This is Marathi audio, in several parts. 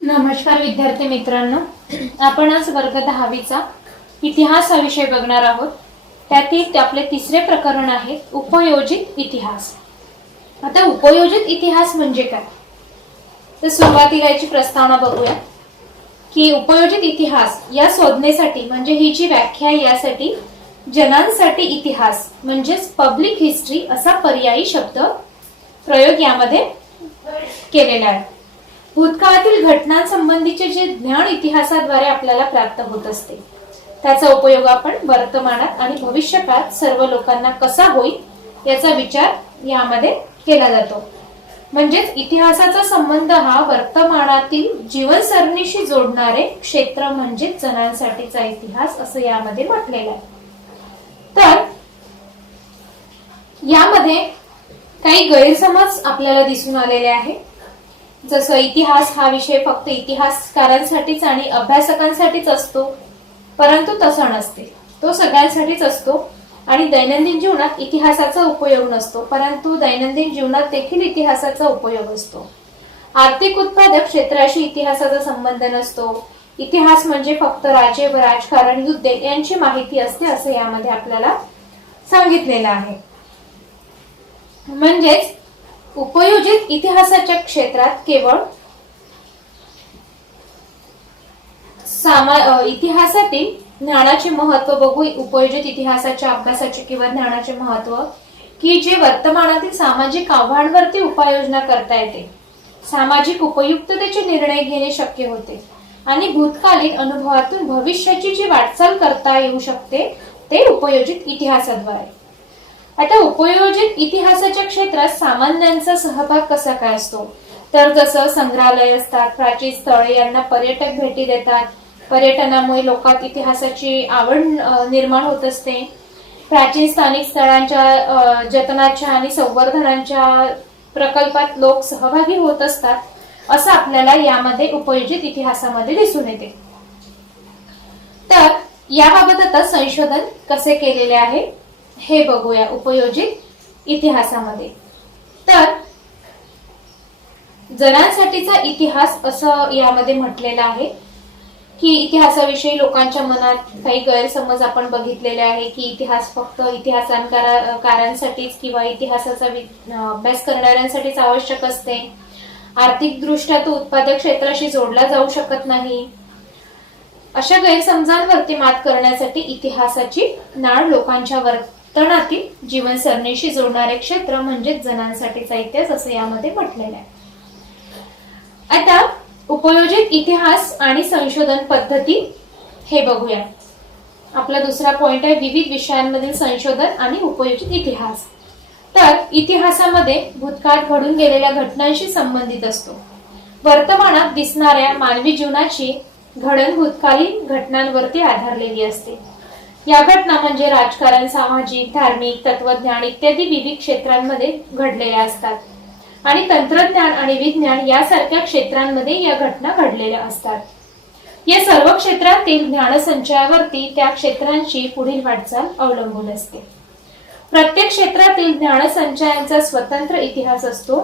नमस्कार विद्यार्थी मित्रांनो, आपण आज वर्ग 10वीचा इतिहास हा विषय बघणार आहोत। त्यातील आपले तिसरे प्रकरण आहे उपयोजित इतिहास। आता उपयोजित इतिहास म्हणजे काय, तर सुरुवातीला याची प्रस्तावना बघूया की उपयोजित इतिहास या संज्ञेसाठी म्हणजे ही जी व्याख्या यासाठी जनांसाठी इतिहास म्हणजेच पब्लिक हिस्ट्री असा पर्यायी शब्द प्रयोग यामध्ये केलेला आहे। भूतकाळातील घटनांसंबंधीचे जे ज्ञान इतिहासाद्वारे आपल्याला प्राप्त होत असते त्याचा उपयोग आपण वर्तमानात आणि भविष्यकाळात सर्व लोकांना कसा होईल याचा विचार यामध्ये केला जातो। म्हणजेच इतिहासाचा संबंध हा वर्तमानातील जीवनसरणीशी जोडणारे क्षेत्र म्हणजे जनांसाठीचा इतिहास असं यामध्ये म्हटलेलं आहे। तर यामध्ये काही गैरसमज आपल्याला दिसून आलेले आहे। जसं इतिहास हा विषय फक्त इतिहासकारांसाठीच आणि अभ्यासकांसाठीच असतो, परंतु तसं नसते, तो सगळ्यांसाठीच असतो आणि दैनंदिन जीवनात इतिहासाचा उपयोग नसतो, परंतु दैनंदिन जीवनात देखील इतिहासाचा उपयोग असतो। आर्थिक उत्पादक क्षेत्राशी इतिहासाचा संबंध नसतो। इतिहास म्हणजे फक्त राजे व राजकारण युद्धे यांची माहिती असते असं यामध्ये आपल्याला सांगितलेलं आहे। म्हणजेच उपयोजित इतिहासाच्या क्षेत्रात केवळ इतिहासातील ज्ञानाचे महत्व बघू। उपयोजित इतिहासाच्या अभ्यासाचे किंवा ज्ञानाचे महत्व की जे वर्तमानातील सामाजिक आव्हानांवरती उपाययोजना करता येते, सामाजिक उपयुक्ततेचे निर्णय घेणे शक्य होते आणि भूतकालीन अनुभवातून भविष्याची जी वाटचाल करता येऊ शकते ते उपयोजित इतिहासाद्वारे। आता उपयोजित इतिहासाच्या क्षेत्रात सामान्यांचा सहभाग कसा काय असतो, तर जसं संग्रहालय असतात, प्राचीन स्थळे यांना पर्यटक भेटी देतात, पर्यटनामुळे लोकांत इतिहासाची आवड निर्माण होत असते। प्राचीन स्थानिक स्थळांच्या जतनाच्या आणि संवर्धनाच्या प्रकल्पात लोक सहभागी होत असतात असं आपल्याला यामध्ये उपयोजित इतिहासामध्ये दिसून येते। तर याबाबत आता संशोधन कसे केलेले आहे हे बघूया उपयोजित इतिहासामध्ये। तर जनांसाठीचा इतिहास असं यामध्ये म्हटलेलं आहे की इतिहासाविषयी लोकांच्या मनात काही गैरसमज आपण बघितलेले आहे की इतिहास फक्त इतिहासकारांसाठीच किंवा इतिहासाचा अभ्यास करणाऱ्यांसाठीच आवश्यक असते, आर्थिक दृष्ट्या तो उत्पादक क्षेत्राशी जोडला जाऊ शकत नाही। अशा गैरसमजांवरती मात करण्यासाठी इतिहासाची नाळ लोकांच्या वर्तनातील जीवनसरणीशी जोडणारे क्षेत्र म्हणजे जनांसाठीचा इतिहास असं यामध्ये म्हटलेलं आहे। आता उपयोजित इतिहास आणि संशोधन पद्धती हे बघूया। आपला दुसरा पॉइंट आहे विविध विषयांमधील संशोधन आणि उपयोजित इतिहास। तर इतिहासामध्ये भूतकाळात घडून गेलेल्या घटनांशी संबंधित असतो। वर्तमानात दिसणाऱ्या मानवी जीवनाची घडण भूतकालीन घटनांवरती आधारलेली असते। या घटना म्हणजे राजकारण, सामाजिक, धार्मिक, तत्वज्ञान इत्यादी विविध क्षेत्रांमध्ये घडलेल्या असतात आणि तंत्रज्ञान आणि विज्ञान यासारख्या क्षेत्रांमध्ये या घटना घडलेल्या असतात। या सर्व क्षेत्रातील ज्ञानसंचयावरती त्या क्षेत्रांची पुढील वाटचाल अवलंबून असते। प्रत्येक क्षेत्रातील ज्ञानसंचयांचा स्वतंत्र इतिहास असतो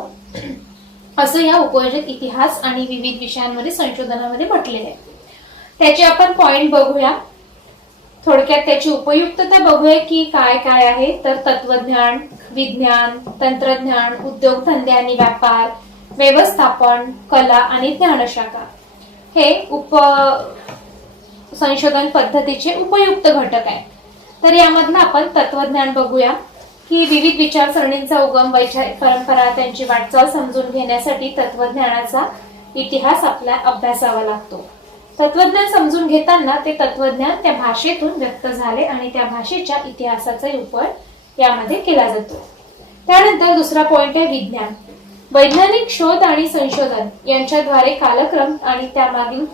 असं या उपयोजित इतिहास आणि विविध विषयांमध्ये संशोधनामध्ये म्हटलेले आहे। त्याचे आपण पॉइंट बघूया, थोडक्यात त्याची उपयुक्तता बघूया की काय काय आहे। तर तत्वज्ञान, विज्ञान, तंत्रज्ञान, उद्योगधंदे आणि व्यापार, व्यवस्थापन, कला आणि ज्ञानशाखा हे संशोधन पद्धतीचे उपयुक्त घटक आहेत। तर यामधलं आपण तत्वज्ञान बघूया की विविध विचारसरणींचा उगम, वैचारिक परंपरा, त्यांची वाटचाल समजून घेण्यासाठी तत्वज्ञानाचा इतिहास आपल्या अभ्यासावा लागतो। तत्वज्ञान समजून घेताना ते तत्वज्ञान त्या भाषेतून व्यक्त झाले आणि त्या भाषेच्या इतिहासाचा उपयोग यामध्ये केला जातो। त्यानंतर दुसरा पॉइंट आहे विज्ञान। वैज्ञानिक शोध आणि संशोधन यांच्याद्वारे कालक्रम आणि त्यामागील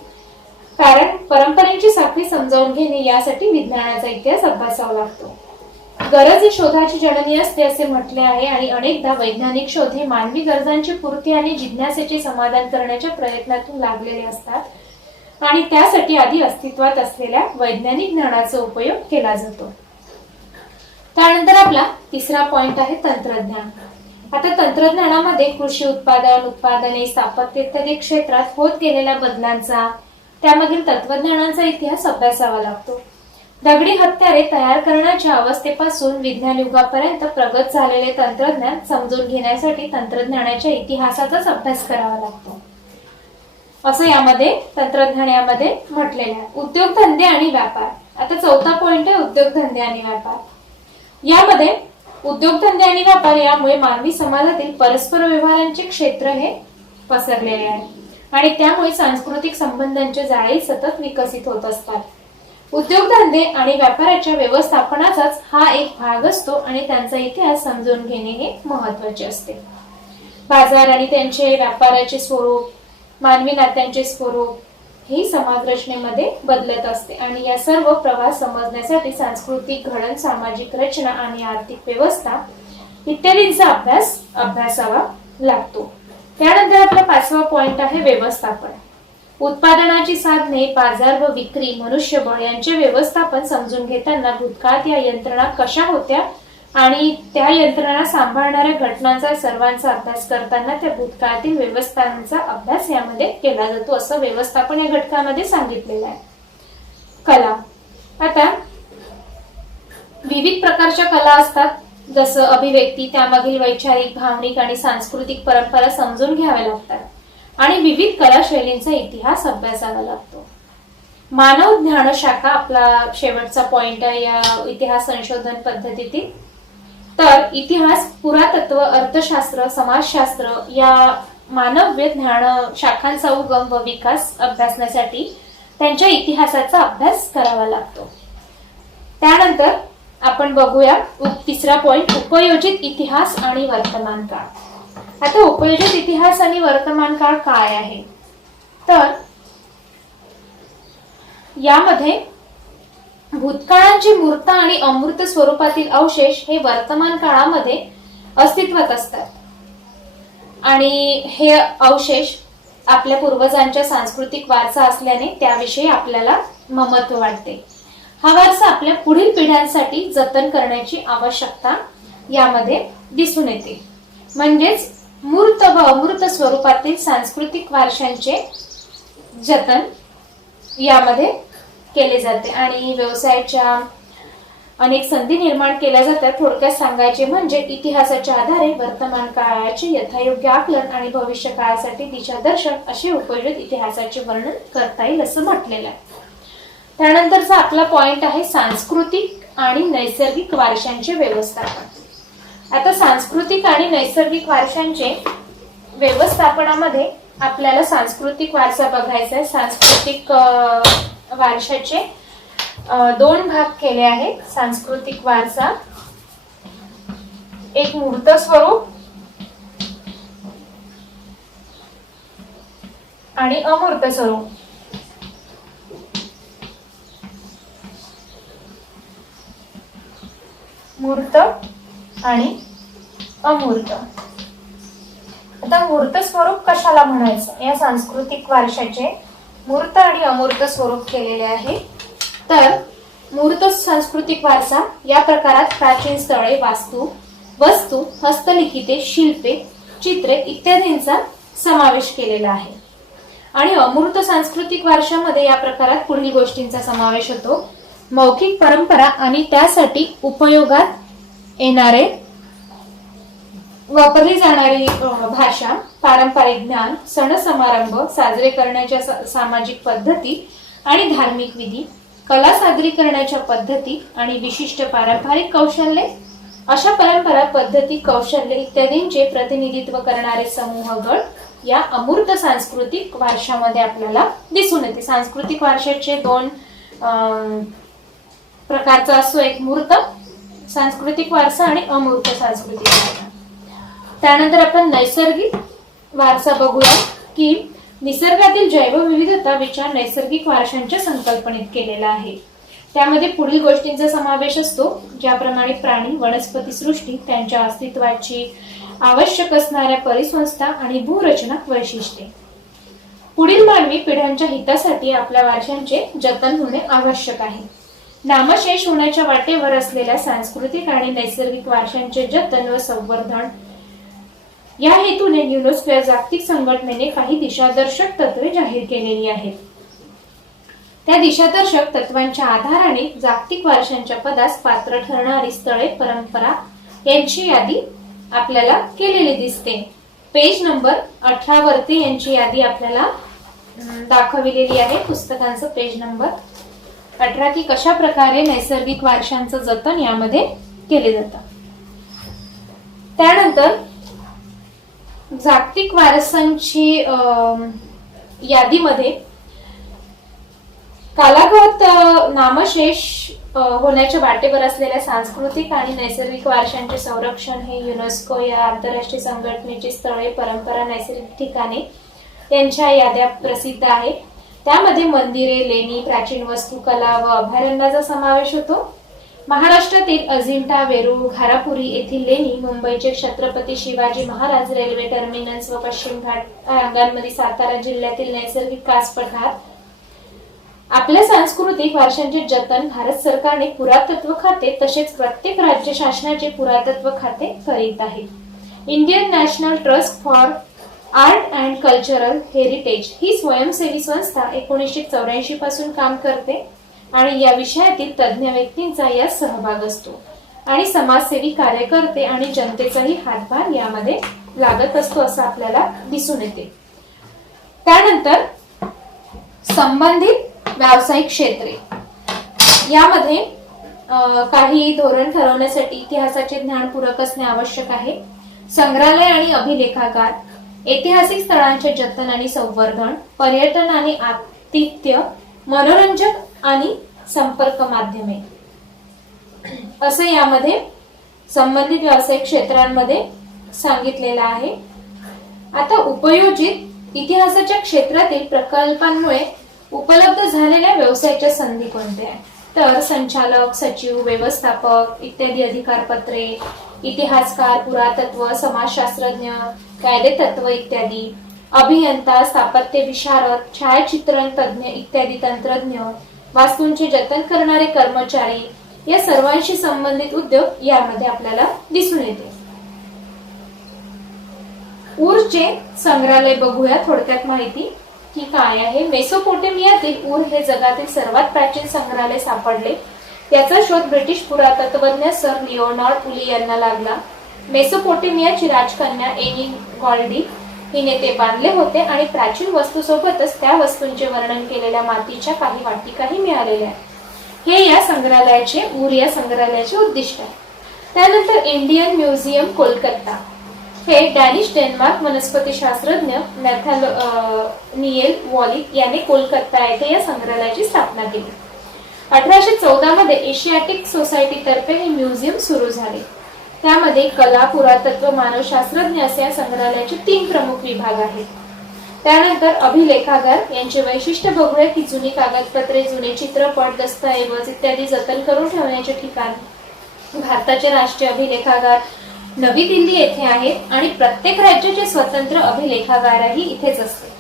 कारण परंपरेची साखळी समजावून घेणे यासाठी विज्ञानाचा इतिहास अभ्यासावा लागतो। गरज ही शोधाची जननी असते असे म्हटले आहे आणि अनेकदा वैज्ञानिक शोध हे मानवी गरजांची पूर्ती आणि जिज्ञासेचे समाधान करण्याच्या प्रयत्नातून लागलेले असतात आणि त्यासाठी आधी अस्तित्वात असलेल्या वैज्ञानिक ज्ञानाचा उपयोग केला जातो। त्यानंतर आपला तिसरा पॉइंट आहे तंत्रज्ञान। आता तंत्रज्ञानामध्ये कृषी उत्पादन, उत्पादने, स्थापत्य इत्यादी क्षेत्रात होत गेलेल्या बदलांचा, त्यामधील तत्वज्ञानाचा इतिहास अभ्यासावा लागतो. दगडी हत्यारे तयार करण्याच्या अवस्थेपासून विज्ञान युगापर्यंत प्रगत झालेले तंत्रज्ञान समजून घेण्यासाठी तंत्रज्ञानाच्या इतिहासाचाच अभ्यास करावा लागतो, असं यामध्ये तंत्रज्ञान यामध्ये म्हटलेलं आहे. उद्योगधंदे आणि व्यापार. आता चौथा पॉइंट आहे उद्योगधंदे आणि व्यापार. यामध्ये उद्योगधंदे आणि व्यापार यामुळे मानवी समाजातील परस्पर व्यवहारांचे क्षेत्र हे पसरलेले आहे आणि त्यामुळे सांस्कृतिक संबंधांचे जाळे सतत विकसित होत असतात. उद्योगधंदे आणि व्यापाराच्या व्यवस्थापनाचाच हा एक भाग असतो आणि त्यांचा इतिहास समजून घेणे हे महत्त्वाचे असते. बाजार आणि त्यांचे व्यापाराचे स्वरूप, मानवी नात्यांचे स्वरूप ही समाज रचनेमध्ये बदलत असते आणि या सर्व प्रवाह समजण्यासाठी सांस्कृतिक घडण, सामाजिक रचना आणि आर्थिक व्यवस्था इत्यादींचा अभ्यासावा लागतो. त्यानंतर आपला 5वा पॉइंट आहे व्यवस्थापन. उत्पादनाची साधने, बाजार व विक्री, मनुष्यबळ यांचे व्यवस्थापन समजून घेताना भूतकाळात या यंत्रणा कशा होत्या आणि त्या यंत्रणा सांभाळणाऱ्या घटनांचा सर्वांचा अभ्यास करताना त्या भूतकाळातील व्यवस्थांचा अभ्यास यामध्ये केला जातो, असं व्यवस्थापन या घटकामध्ये सांगितलेलं आहे. कला. आता विविध प्रकारच्या कला असतात, जसं अभिव्यक्ती, त्यामागील वैचारिक, भावनिक आणि सांस्कृतिक परंपरा समजून घ्याव्या लागतात आणि विविध कला शैलींचा इतिहास अभ्यासावा लागतो. मानव ज्ञानशाखा आपला शेवटचा पॉइंट आहे या इतिहास संशोधन पद्धतीतील. तर इतिहास, पुरातत्व, अर्थशास्त्र, समाजशास्त्र या मानव्य ज्ञान शाखांचा उगम व विकास अभ्यासण्यासाठी त्यांच्या इतिहासाचा अभ्यास करावा लागतो. त्यानंतर आपण बघूया 3रा पॉइंट उपयोजित इतिहास आणि वर्तमान काळ. आता उपयोजित इतिहास आणि वर्तमान काळ काय आहे, तर यामध्ये भूतकाळांची मूर्त आणि अमूर्त स्वरूपातील अवशेष हे वर्तमान काळामध्ये अस्तित्वात असतात आणि हे अवशेष आपल्या पूर्वजांच्या सांस्कृतिक वारसा असल्याने त्याविषयी आपल्याला ममत्व वाटते. हा वारसा आपल्या पुढील पिढ्यांसाठी जतन करण्याची आवश्यकता यामध्ये दिसून येते. म्हणजेच मूर्त व अमूर्त स्वरूपातील सांस्कृतिक वारशांचे जतन यामध्ये केले जाते आणि व्यवसायाच्या अनेक संधी निर्माण केल्या जातात. थोडक्यात सांगायचे म्हणजे इतिहासाच्या आधारे वर्तमान काळाचे यथायोग्य आकलन आणि भविष्य काळासाठी दिशादर्शक असे उपयोजित इतिहासाचे वर्णन करता येईल असं म्हटलेलं आहे. त्यानंतरचा आपला पॉइंट आहे सांस्कृतिक आणि नैसर्गिक वारशांचे व्यवस्थापन. आता सांस्कृतिक आणि नैसर्गिक वारशांचे व्यवस्थापनामध्ये आपल्याला सांस्कृतिक वारसा बघायचा आहे. सांस्कृतिक वारशाचे 2 भाग केले आहेत. सांस्कृतिक वारसा, एक मूर्त स्वरूप आणि अमूर्त स्वरूप. मूर्त आणि अमूर्त. आता मूर्त स्वरूप कशाला म्हणायचं, या सांस्कृतिक वारशाचे मूर्त आणि अमूर्त स्वरूप केलेले आहे. तर मूर्त सांस्कृतिक वारसा या प्रकारात प्राचीन स्थळे, वस्तू, हस्तलिखिते, शिल्पे, चित्रे इत्यादींचा समावेश केलेला आहे आणि अमूर्त सांस्कृतिक वारशामध्ये या प्रकारात पुढील गोष्टींचा समावेश होतो. मौखिक परंपरा आणि त्यासाठी उपयोगात येणारे वापरली जाणारी भाषा, पारंपरिक ज्ञान, सण समारंभ साजरे करण्याच्या सामाजिक पद्धती आणि धार्मिक विधी, कला सादरीकरणाच्या पद्धती आणि विशिष्ट पारंपरिक कौशल्ये, अशा परंपरा, पद्धती, कौशल्य इत्यादींचे प्रतिनिधित्व करणारे समूह गट या अमूर्त सांस्कृतिक वारशामध्ये आपल्याला दिसून येते. सांस्कृतिक वारशाचे 2 प्रकारचा असतो, एक मूर्त सांस्कृतिक वारसा आणि अमूर्त सांस्कृतिक वारसा. त्यानंतर आपण नैसर्गिक वारसा बघूया की निसर्गातील जैवविविधता विचार नैसर्गिक वारशांच्या संकल्पनेत केलेला आहे. त्यामध्ये पुढील गोष्टींचा समावेश असतो, ज्याप्रमाणे प्राणी, वनस्पती सृष्टी, त्यांच्या अस्तित्वाची आवश्यक असणाऱ्या परिसंस्था आणि भूरचना वैशिष्ट्ये. पुढील मानवी पिढ्यांच्या हितासाठी आपल्या वारशांचे जतन होणे आवश्यक आहे. नामशेष होण्याच्या वाटेवर असलेल्या सांस्कृतिक आणि नैसर्गिक वारशांचे जतन व संवर्धन या हेतूने युनेस्को या जागतिक संघटनेने काही दिशादर्शक तत्वे जाहीर केलेली आहेत. त्या दिशादर्शक तत्वांच्या आधाराने जागतिक वारशांच्या पदास पात्र ठरणारी स्थळे, परंपरा यांची यादी आपल्याला केलेली दिसते. पेज नंबर 18 वरती यांची यादी आपल्याला दाखविलेली आहे. पुस्तकांचं पेज नंबर 18 की कशा प्रकारे नैसर्गिक वारशांचं जतन यामध्ये केले जातं. त्यानंतर जागतिक वारसांची यादीमध्ये कालागत नामशेष होण्याच्या वाटेवर असलेल्या सांस्कृतिक आणि नैसर्गिक वारशांचे संरक्षण हे युनेस्को या आंतरराष्ट्रीय संघटनेची स्थळे, परंपरा, नैसर्गिक ठिकाणे यांच्या याद्या प्रसिद्ध आहेत. त्यामध्ये मंदिरे, लेणी, प्राचीन वस्तू, कला व अभयारण्याचा समावेश होतो. महाराष्ट्रातील अजिंठा, वेरूळ, घारापुरी येथील लेणी, मुंबईचे छत्रपती शिवाजी महाराज रेल्वे टर्मिनस व पश्चिम घाट रांगांमध्ये सातारा जिल्ह्यातील नैसर्गिक कास पठार. आपल्या सांस्कृतिक वारशांचे जतन भारत सरकारने पुरातत्व खाते तसेच प्रत्येक राज्य शासनाचे पुरातत्व खाते करीत आहे. Indian national trust for art and cultural heritage ही स्वयंसेवी संस्था 1984 पासून काम करते आणि या विषयातील तज्ञ व्यक्तींचा यात सहभाग असतो आणि समाजसेवी कार्यकर्ते आणि जनतेचाही हातभार यामध्ये लागत असतो असं आपल्याला दिसून येते. त्यानंतर संबंधित व्यावसायिक क्षेत्रे यामध्ये काही धोरण ठरवण्यासाठी इतिहासाचे ज्ञान पूरक असणे आवश्यक आहे. संग्रहालय आणि अभिलेखागार, ऐतिहासिक स्थळांचे जतन आणि संवर्धन, पर्यटन आणि आतिथ्य, मनोरंजक आणि संपर्क माध्यमे असे यामध्ये संबंधित व्यावसायिक क्षेत्रांमध्ये सांगितलेलं आहे. आता उपयोजित इतिहासाच्या क्षेत्रातील प्रकल्पांमुळे उपलब्ध झालेल्या व्यवसायाच्या संधी कोणत्या आहेत तर संचालक, सचिव, व्यवस्थापक इत्यादी अधिकारपत्रे, इतिहासकार, पुरातत्व, समाजशास्त्रज्ञ, कायदेतत्व इत्यादी, अभियंता, स्थापत्य विशारद, छायाचित्रण तज्ञ इत्यादी तंत्रज्ञ, वास्तूंचे जतन करणारे कर्मचारी या सर्वांशी संबंधित उद्योग यामध्ये आपल्याला दिसून येते. ऊरचे संग्रहालय बघूया थोडक्यात माहिती की काय आहे. मेसोपोटेमियातील ऊर हे जगातील सर्वात प्राचीन संग्रहालय सापडले. त्याचा शोध ब्रिटिश पुरातत्वज्ञ सर लिओनार्ड उली यांना लागला. मेसोपोटेमियाची राजकन्या एनी गॉल्डी हिने ते बांधले होते आणि प्राचीन वस्तूसोबतच त्या वस्तूंचे वर्णन केलेल्या मातीच्या काही वाटिकाही मिळालेल्या आहेत. हे या संग्रहालयाचे ऊर या संग्रहालयाचे उद्दिष्ट आहे. त्यानंतर इंडियन म्युझियम कोलकाता हे डॅनिश डेन्मार्क वनस्पतीशास्त्रज्ञ नॅथॅनिएल वॉलिक याने कोलकाता येथे या संग्रहालयाची स्थापना केली. 1814 मध्ये एशियाटिक सोसायटी तर्फे हे म्युझियम सुरू झाले. त्यामध्ये कला, पुरातत्व, मानवशास्त्रज्ञ असे या संग्रहालयाचे 3 प्रमुख विभाग आहेत. त्यानंतर अभिलेखागार यांचे वैशिष्ट्य बघूया की जुनी कागदपत्रे, जुने चित्रपट, दस्तऐवज इत्यादी जतन करून ठेवण्याचे ठिकाण. भारताचे राष्ट्रीय अभिलेखागार नवी दिल्ली येथे आहेत आणि प्रत्येक राज्याचे स्वतंत्र अभिलेखागारही इथेच असते.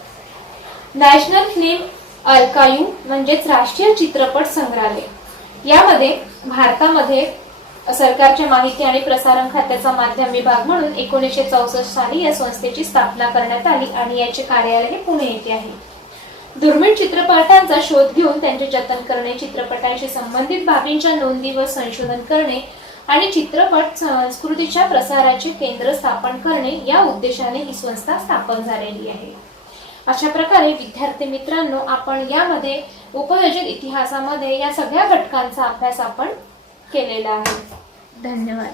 नॅशनल फिल्म आर्काइव्ह म्हणजेच राष्ट्रीय चित्रपट संग्रहालय यामध्ये भारतामध्ये सरकारच्या माहिती आणि प्रसारण खात्याचा माध्यम विभाग म्हणून 1964 साली या संस्थेची स्थापना करण्यात आली आणि याचे कार्यालय पुणे येथे आहे. दुर्मिळ चित्रपटांचा शोध घेऊन त्यांचे जतन करणे, चित्रपटांशी संबंधित बाबींच्या नोंदी व संशोधन करणे आणि चित्रपट संस्कृतीच्या प्रसाराचे केंद्र स्थापन करणे या उद्देशाने ही संस्था स्थापन झालेली आहे. अशा प्रकारे विद्यार्थी मित्रांनो आपण यामध्ये उपयोजित इतिहासामध्ये या सगळ्या घटकांचा अभ्यास आपण केलेला आहे. धन्यवाद.